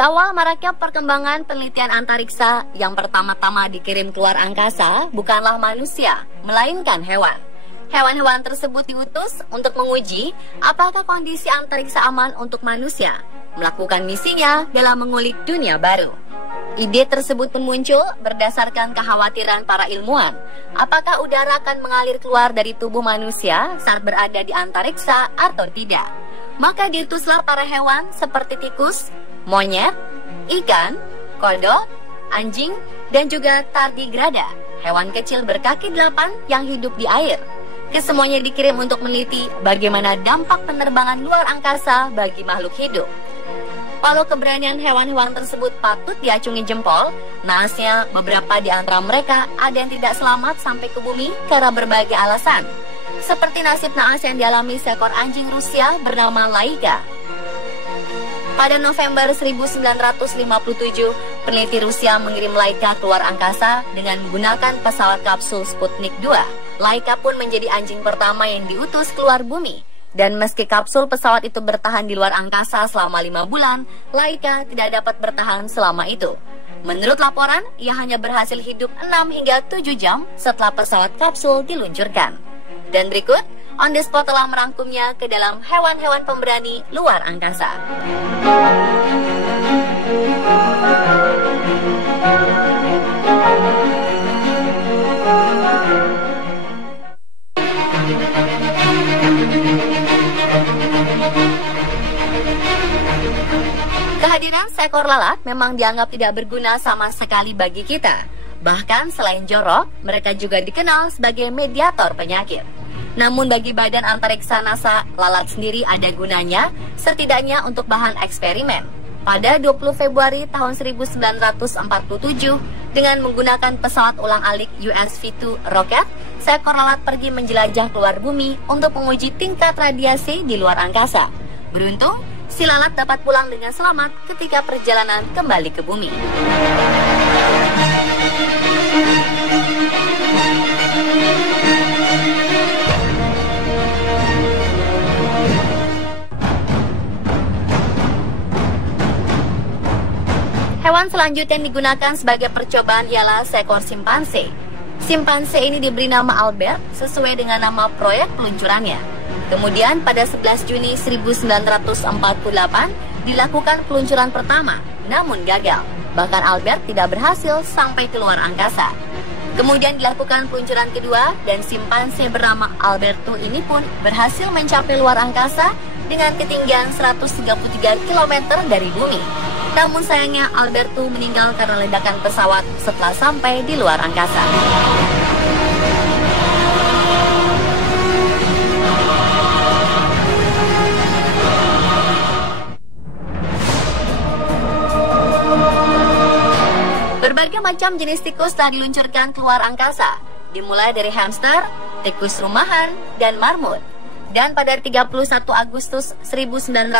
awal maraknya perkembangan penelitian antariksa, yang pertama-tama dikirim keluar angkasa bukanlah manusia, melainkan hewan. Hewan-hewan tersebut diutus untuk menguji apakah kondisi antariksa aman untuk manusia, melakukan misinya dalam mengulik dunia baru. Ide tersebut pun muncul berdasarkan kekhawatiran para ilmuwan, apakah udara akan mengalir keluar dari tubuh manusia saat berada di antariksa atau tidak. Maka diutuslah para hewan seperti tikus, monyet, ikan, kodok, anjing, dan juga tardigrada, hewan kecil berkaki 8 yang hidup di air. Kesemuanya dikirim untuk meneliti bagaimana dampak penerbangan luar angkasa bagi makhluk hidup. Walau keberanian hewan-hewan tersebut patut diacungi jempol, naasnya beberapa di antara mereka ada yang tidak selamat sampai ke bumi karena berbagai alasan. Seperti nasib naas yang dialami seekor anjing Rusia bernama Laika. Pada November 1957, peneliti Rusia mengirim Laika keluar angkasa dengan menggunakan pesawat kapsul Sputnik 2. Laika pun menjadi anjing pertama yang diutus keluar bumi. Dan meski kapsul pesawat itu bertahan di luar angkasa selama 5 bulan, Laika tidak dapat bertahan selama itu. Menurut laporan, ia hanya berhasil hidup 6 hingga 7 jam setelah pesawat kapsul diluncurkan. Dan berikut, On The Spot telah merangkumnya ke dalam hewan-hewan pemberani luar angkasa. Kehadiran seekor lalat memang dianggap tidak berguna sama sekali bagi kita. Bahkan selain jorok, mereka juga dikenal sebagai mediator penyakit. Namun bagi Badan Antariksa NASA, lalat sendiri ada gunanya, setidaknya untuk bahan eksperimen. Pada 20 Februari tahun 1947, dengan menggunakan pesawat ulang-alik USV-2 roket, seekor lalat pergi menjelajah keluar bumi untuk menguji tingkat radiasi di luar angkasa. Beruntung, si lalat dapat pulang dengan selamat ketika perjalanan kembali ke bumi. Hewan selanjutnya yang digunakan sebagai percobaan ialah seekor simpanse. Simpanse ini diberi nama Albert sesuai dengan nama proyek peluncurannya. Kemudian pada 11 Juni 1948 dilakukan peluncuran pertama, namun gagal. Bahkan Albert tidak berhasil sampai keluar angkasa. Kemudian dilakukan peluncuran kedua dan simpanse bernama Alberto ini pun berhasil mencapai luar angkasa dengan ketinggian 133 km dari bumi. Namun sayangnya Alberto meninggal karena ledakan pesawat setelah sampai di luar angkasa. Berbagai macam jenis tikus telah diluncurkan keluar angkasa, dimulai dari hamster, tikus rumahan, dan marmut. Dan pada 31 Agustus 1950,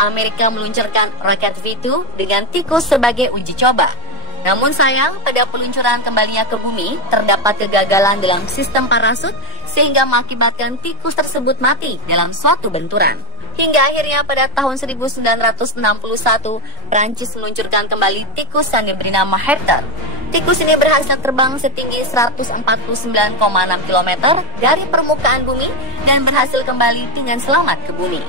Amerika meluncurkan roket V2 dengan tikus sebagai uji coba. Namun sayang, pada peluncuran kembalinya ke bumi, terdapat kegagalan dalam sistem parasut sehingga mengakibatkan tikus tersebut mati dalam suatu benturan. Hingga akhirnya pada tahun 1961, Prancis meluncurkan kembali tikus yang diberi nama Hector. Tikus ini berhasil terbang setinggi 149,6 km dari permukaan bumi dan berhasil kembali dengan selamat ke bumi.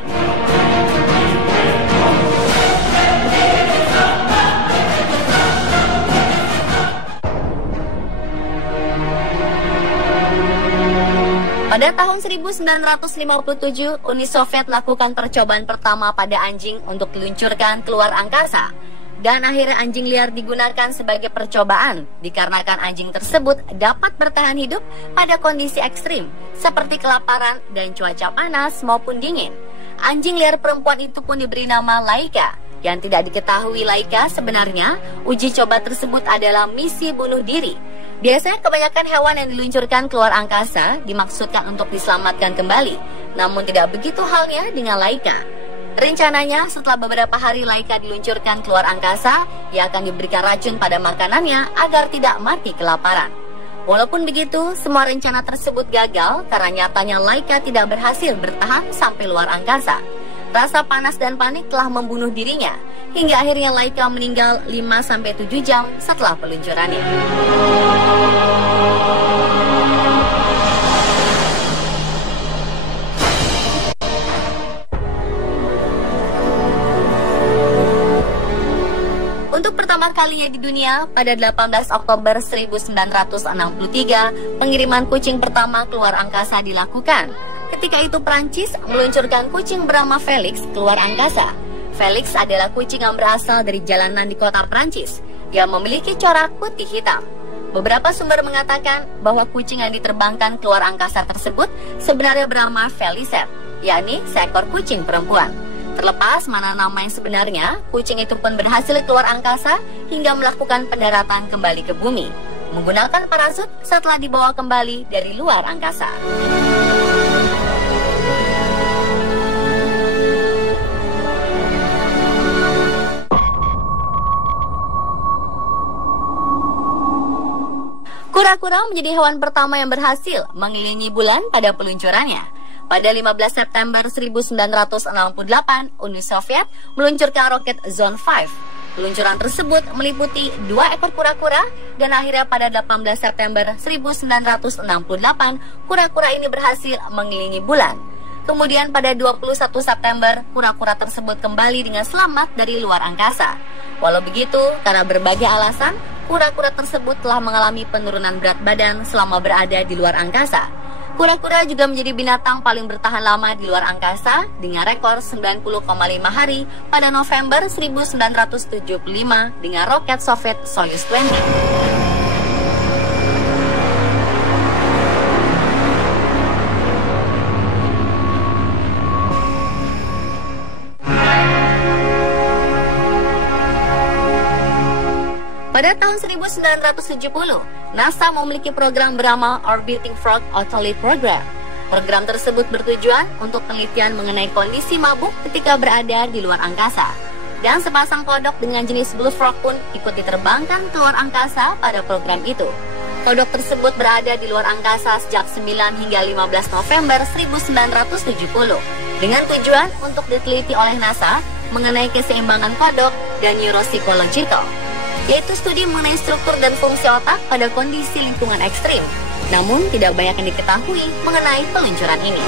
Pada tahun 1957, Uni Soviet melakukan percobaan pertama pada anjing untuk diluncurkan keluar angkasa. Dan akhirnya anjing liar digunakan sebagai percobaan, dikarenakan anjing tersebut dapat bertahan hidup pada kondisi ekstrim, seperti kelaparan dan cuaca panas maupun dingin. Anjing liar perempuan itu pun diberi nama Laika. Yang tidak diketahui Laika sebenarnya, uji coba tersebut adalah misi bunuh diri. Biasanya kebanyakan hewan yang diluncurkan keluar angkasa dimaksudkan untuk diselamatkan kembali. Namun tidak begitu halnya dengan Laika. Rencananya setelah beberapa hari Laika diluncurkan keluar angkasa, ia akan diberikan racun pada makanannya agar tidak mati kelaparan. Walaupun begitu, semua rencana tersebut gagal karena nyatanya Laika tidak berhasil bertahan sampai luar angkasa. Rasa panas dan panik telah membunuh dirinya, hingga akhirnya Laika meninggal 5-7 jam setelah peluncurannya. Untuk pertama kalinya di dunia, pada 18 Oktober 1963, pengiriman kucing pertama keluar angkasa dilakukan. Ketika itu Prancis meluncurkan kucing bernama Felix keluar angkasa. Felix adalah kucing yang berasal dari jalanan di kota Prancis yang memiliki corak putih hitam. Beberapa sumber mengatakan bahwa kucing yang diterbangkan keluar angkasa tersebut sebenarnya bernama Felicet, yakni seekor kucing perempuan. Terlepas mana nama yang sebenarnya, kucing itu pun berhasil keluar angkasa hingga melakukan pendaratan kembali ke bumi, menggunakan parasut setelah dibawa kembali dari luar angkasa. Kura-kura menjadi hewan pertama yang berhasil mengelilingi bulan pada peluncurannya. Pada 15 September 1968, Uni Soviet meluncurkan roket Zone 5. Peluncuran tersebut meliputi 2 ekor kura-kura dan akhirnya pada 18 September 1968, kura-kura ini berhasil mengelilingi bulan. Kemudian pada 21 September, kura-kura tersebut kembali dengan selamat dari luar angkasa. Walau begitu, karena berbagai alasan, kura-kura tersebut telah mengalami penurunan berat badan selama berada di luar angkasa. Kura-kura juga menjadi binatang paling bertahan lama di luar angkasa dengan rekor 90,5 hari pada November 1975 dengan roket Soviet Soyuz 20. Pada tahun 1970, NASA memiliki program bernama Orbiting Frog Otolith Program. Program tersebut bertujuan untuk penelitian mengenai kondisi mabuk ketika berada di luar angkasa. Dan sepasang kodok dengan jenis Blue Frog pun ikut diterbangkan keluar angkasa pada program itu. Kodok tersebut berada di luar angkasa sejak 9 hingga 15 November 1970 dengan tujuan untuk diteliti oleh NASA mengenai keseimbangan kodok dan neuropsychological, yaitu studi mengenai struktur dan fungsi otak pada kondisi lingkungan ekstrim. Namun, tidak banyak yang diketahui mengenai peluncuran ini.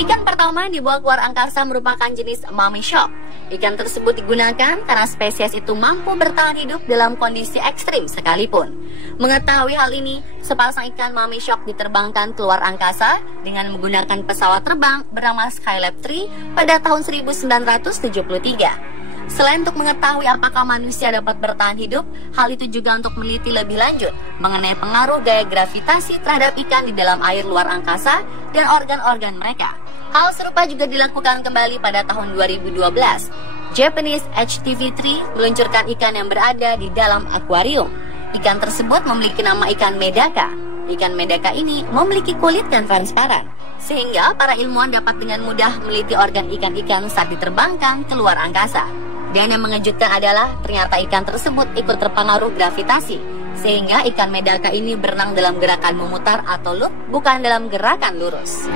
Ikan pertama yang dibawa keluar angkasa merupakan jenis mummy shark. Ikan tersebut digunakan karena spesies itu mampu bertahan hidup dalam kondisi ekstrim sekalipun. Mengetahui hal ini, sepasang ikan mummy shark diterbangkan keluar angkasa dengan menggunakan pesawat terbang bernama Skylab 3 pada tahun 1973. Selain untuk mengetahui apakah manusia dapat bertahan hidup, hal itu juga untuk meneliti lebih lanjut mengenai pengaruh gaya gravitasi terhadap ikan di dalam air luar angkasa dan organ-organ mereka. Hal serupa juga dilakukan kembali pada tahun 2012. Japanese HTV-3 meluncurkan ikan yang berada di dalam akuarium. Ikan tersebut memiliki nama ikan medaka. Ikan medaka ini memiliki kulit yang transparan, sehingga para ilmuwan dapat dengan mudah meneliti organ ikan-ikan saat diterbangkan keluar angkasa. Dan yang mengejutkan adalah ternyata ikan tersebut ikut terpengaruh gravitasi, sehingga ikan medaka ini berenang dalam gerakan memutar atau loop, bukan dalam gerakan lurus.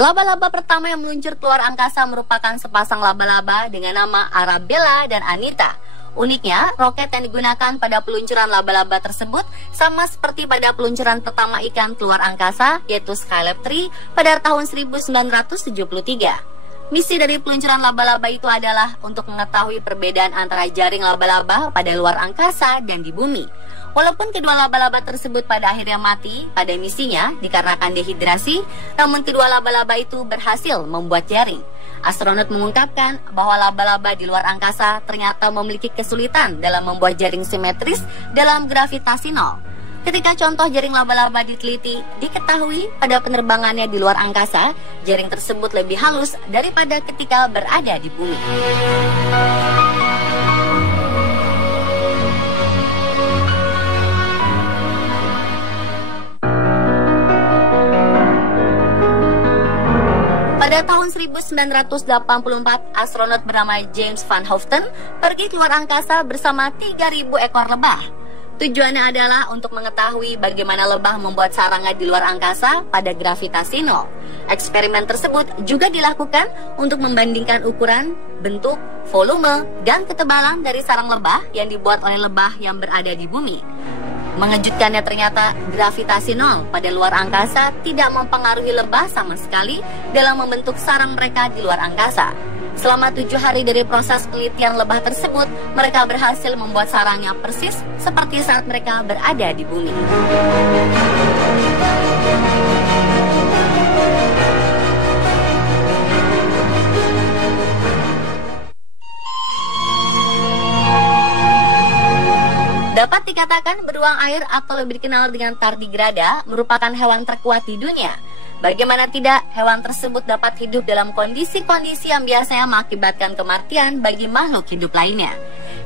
Laba-laba pertama yang meluncur keluar angkasa merupakan sepasang laba-laba dengan nama Arabella dan Anita. Uniknya, roket yang digunakan pada peluncuran laba-laba tersebut sama seperti pada peluncuran pertama ikan keluar angkasa, yaitu Skylab 3 pada tahun 1973. Misi dari peluncuran laba-laba itu adalah untuk mengetahui perbedaan antara jaring laba-laba pada luar angkasa dan di bumi. Walaupun kedua laba-laba tersebut pada akhirnya mati pada misinya dikarenakan dehidrasi, namun kedua laba-laba itu berhasil membuat jaring. Astronot mengungkapkan bahwa laba-laba di luar angkasa ternyata memiliki kesulitan dalam membuat jaring simetris dalam gravitasi nol. Ketika contoh jaring laba-laba diteliti, diketahui pada penerbangannya di luar angkasa, jaring tersebut lebih halus daripada ketika berada di bumi. 1984, astronot bernama James Van Houten pergi keluar angkasa bersama 3.000 ekor lebah. Tujuannya adalah untuk mengetahui bagaimana lebah membuat sarangnya di luar angkasa pada gravitasi nol. Eksperimen tersebut juga dilakukan untuk membandingkan ukuran, bentuk, volume, dan ketebalan dari sarang lebah yang dibuat oleh lebah yang berada di bumi. Mengejutkannya ternyata gravitasi nol pada luar angkasa tidak mempengaruhi lebah sama sekali dalam membentuk sarang mereka di luar angkasa. Selama 7 hari dari proses penelitian lebah tersebut, mereka berhasil membuat sarangnya persis seperti saat mereka berada di bumi. Dapat dikatakan beruang air atau lebih dikenal dengan tardigrada merupakan hewan terkuat di dunia. Bagaimana tidak, hewan tersebut dapat hidup dalam kondisi-kondisi yang biasanya mengakibatkan kematian bagi makhluk hidup lainnya.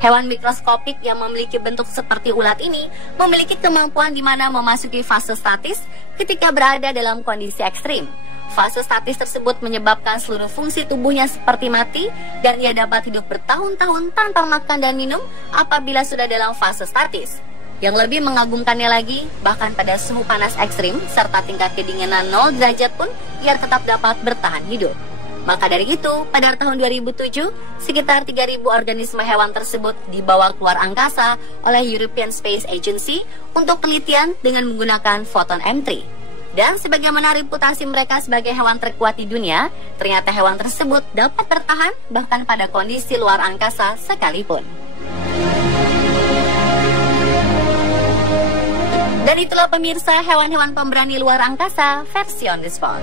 Hewan mikroskopik yang memiliki bentuk seperti ulat ini memiliki kemampuan di mana memasuki fase statis ketika berada dalam kondisi ekstrim. Fase statis tersebut menyebabkan seluruh fungsi tubuhnya seperti mati dan ia dapat hidup bertahun-tahun tanpa makan dan minum apabila sudah dalam fase statis. Yang lebih mengagumkannya lagi, bahkan pada suhu panas ekstrim serta tingkat kedinginan 0 derajat pun ia tetap dapat bertahan hidup. Maka dari itu, pada tahun 2007, sekitar 3.000 organisme hewan tersebut dibawa keluar angkasa oleh European Space Agency untuk penelitian dengan menggunakan foton M3. Dan sebagaimana reputasi mereka sebagai hewan terkuat di dunia, ternyata hewan tersebut dapat bertahan bahkan pada kondisi luar angkasa sekalipun. Dan itulah pemirsa hewan-hewan pemberani luar angkasa versi on the spot.